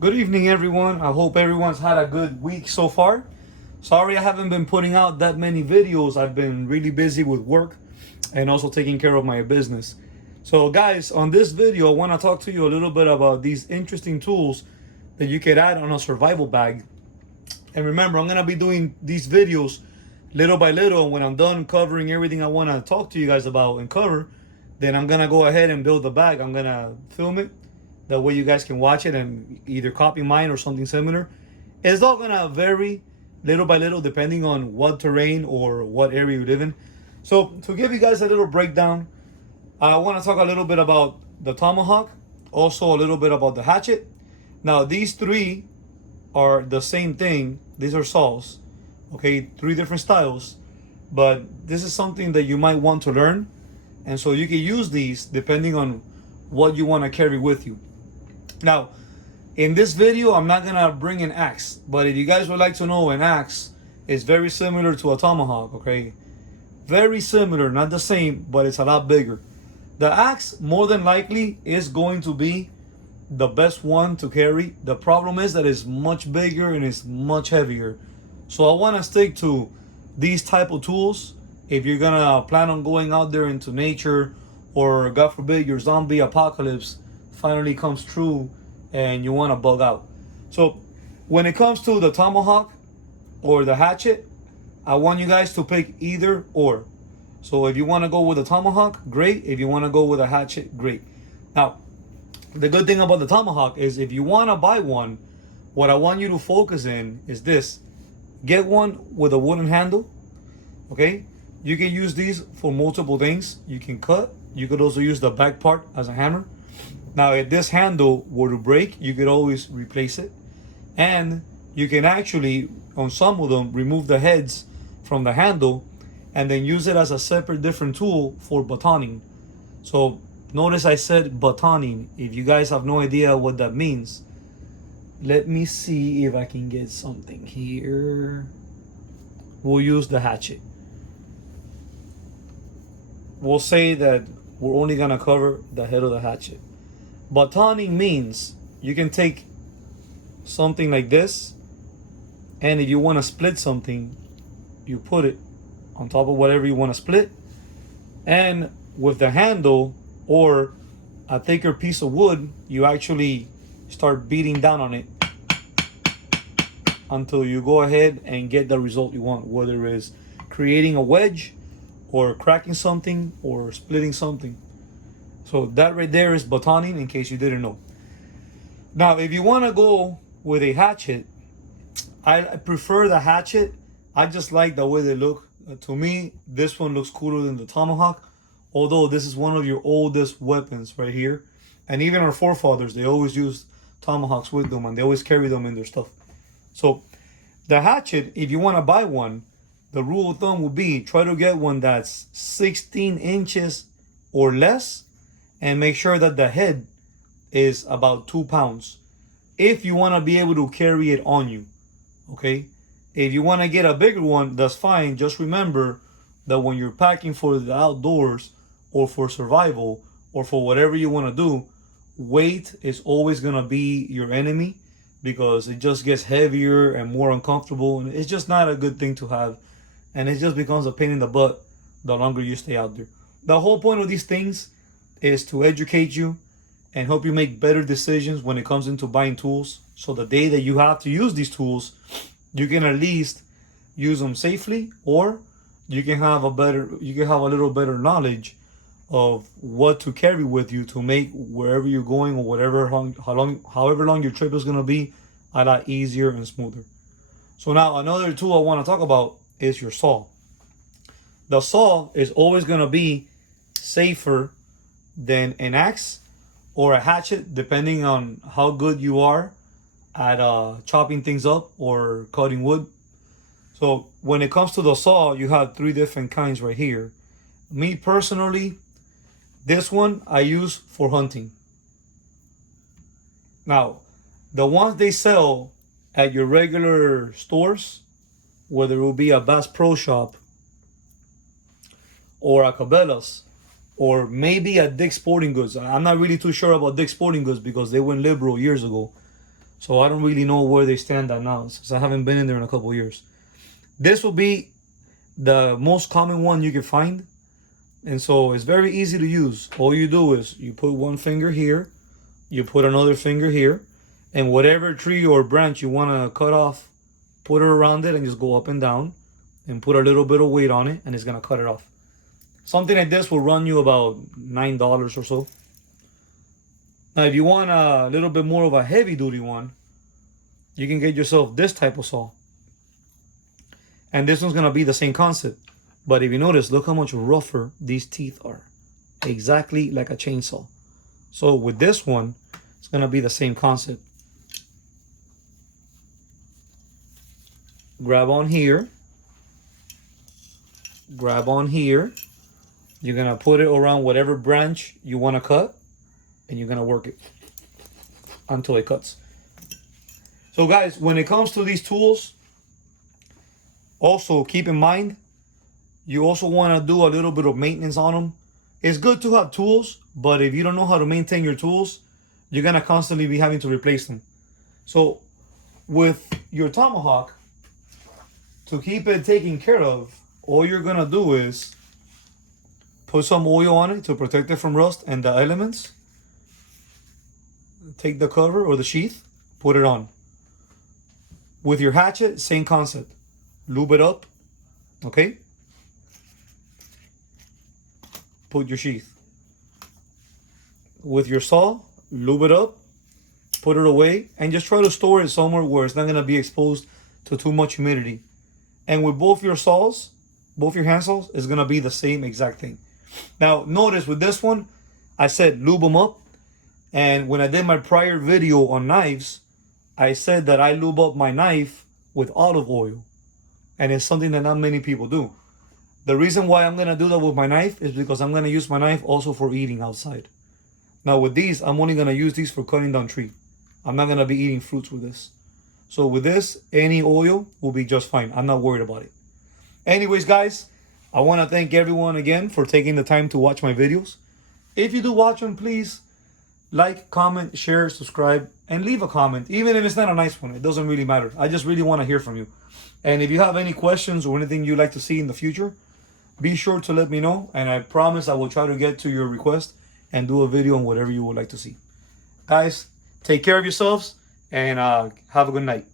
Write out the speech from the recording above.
Good evening, everyone. I hope everyone's had a good week so far. Sorry I haven't been putting out that many videos. I've been really busy with work and also taking care of my business. So guys, on this video, I want to talk to you a little bit about these interesting tools that you can add on a survival bag. And remember, I'm going to be doing these videos little by little. When I'm done covering everything I want to talk to you guys about and cover, then I'm going to go ahead and build the bag. I'm going to film it. That way you guys can watch it and either copy mine or something similar. It's all going to vary little by little depending on what terrain or what area you live in. So to give you guys a little breakdown, I want to talk a little bit about the Tomahawk, also a little bit about the Hatchet. Now these three are the same thing. These are saws, okay, three different styles, but this is something that you might want to learn, and so you can use these depending on what you want to carry with you. Now in this video I'm not gonna bring an axe, but if you guys would like to know, an axe is very similar to a tomahawk, okay, very similar, not the same, but it's a lot bigger. The axe more than likely is going to be the best one to carry. The problem is that it's much bigger and it's much heavier. So I want to stick to these type of tools if you're gonna plan on going out there into nature, or God forbid your zombie apocalypse finally comes true and you want to bug out. So when it comes to the Tomahawk or the Hatchet, I want you guys to pick either or. So if you want to go with a Tomahawk, great. If you want to go with a Hatchet, great. Now the good thing about the Tomahawk is if you want to buy one, what I want you to focus in is this. Get one with a wooden handle, okay? You can use these for multiple things. You can cut. You could also use the back part as a hammer. Now if this handle were to break, you could always replace it. And you can actually, on some of them, remove the heads from the handle and then use it as a separate different tool for batoning. So notice I said batoning. If you guys have no idea what that means, let me see if I can get something here. We'll use the hatchet. We'll say that we're only gonna cover the head of the hatchet. Batoning means you can take something like this, and if you want to split something, you put it on top of whatever you want to split, and with the handle or a thicker piece of wood, you actually start beating down on it until you go ahead and get the result you want, whether it's creating a wedge or cracking something or splitting something. So that right there is batoning, in case you didn't know. Now if you want to go with a hatchet, I prefer the hatchet. I just like the way they look. To me, this one looks cooler than the Tomahawk, although this is one of your oldest weapons right here. And even our forefathers, they always used Tomahawks with them and they always carry them in their stuff. So the hatchet, if you want to buy one, the rule of thumb would be try to get one that's 16 inches or less, and make sure that the head is about 2 pounds if you want to be able to carry it on you, okay? If you want to get a bigger one, that's fine. Just remember that when you're packing for the outdoors or for survival or for whatever you want to do, weight is always going to be your enemy, because it just gets heavier and more uncomfortable, and it's just not a good thing to have, and it just becomes a pain in the butt the longer you stay out there. The whole point of these things is to educate you and help you make better decisions when it comes into buying tools. So the day that you have to use these tools, you can at least use them safely, or you can have a little better knowledge of what to carry with you to make wherever you're going or however long your trip is going to be a lot easier and smoother. So now another tool I want to talk about is your saw. The saw is always going to be safer than an axe or a hatchet, depending on how good you are at chopping things up or cutting wood. So when it comes to the saw, you have three different kinds right here. Me personally, this one I use for hunting. Now the ones they sell at your regular stores, whether it will be a Bass Pro Shop or a Cabela's or maybe a Dick's Sporting Goods. I'm not really too sure about Dick's Sporting Goods because they went liberal years ago. So I don't really know where they stand at now, since I haven't been in there in a couple of years. This will be the most common one you can find. And so it's very easy to use. All you do is you put one finger here, you put another finger here, and whatever tree or branch you want to cut off, put it around it and just go up and down and put a little bit of weight on it, and it's going to cut it off. Something like this will run you about $9 or so. Now, if you want a little bit more of a heavy duty one, you can get yourself this type of saw. And this one's going to be the same concept. But if you notice, look how much rougher these teeth are. Exactly like a chainsaw. So with this one, it's going to be the same concept. Grab on here. Grab on here. You're going to put it around whatever branch you want to cut. And you're going to work it until it cuts. So guys, when it comes to these tools, also keep in mind, you also want to do a little bit of maintenance on them. It's good to have tools, but if you don't know how to maintain your tools, you're going to constantly be having to replace them. So with your Tomahawk, to keep it taken care of, all you're going to do is put some oil on it to protect it from rust and the elements. Take the cover or the sheath, put it on. With your hatchet, same concept. Lube it up, okay? Put your sheath. With your saw, lube it up, put it away, and just try to store it somewhere where it's not going to be exposed to too much humidity. And with both your saws, both your hand saws, it's going to be the same exact thing. Now, notice with this one, I said lube them up. And when I did my prior video on knives, I said that I lube up my knife with olive oil. And it's something that not many people do. The reason why I'm going to do that with my knife is because I'm going to use my knife also for eating outside. Now with these, I'm only going to use these for cutting down tree. I'm not going to be eating fruits with this. So with this, any oil will be just fine. I'm not worried about it. Anyways, guys, I want to thank everyone again for taking the time to watch my videos. If you do watch them, please like, comment, share, subscribe, and leave a comment. Even if it's not a nice one, it doesn't really matter. I just really want to hear from you. And if you have any questions or anything you'd like to see in the future, be sure to let me know. And I promise I will try to get to your request and do a video on whatever you would like to see. Guys, take care of yourselves and have a good night.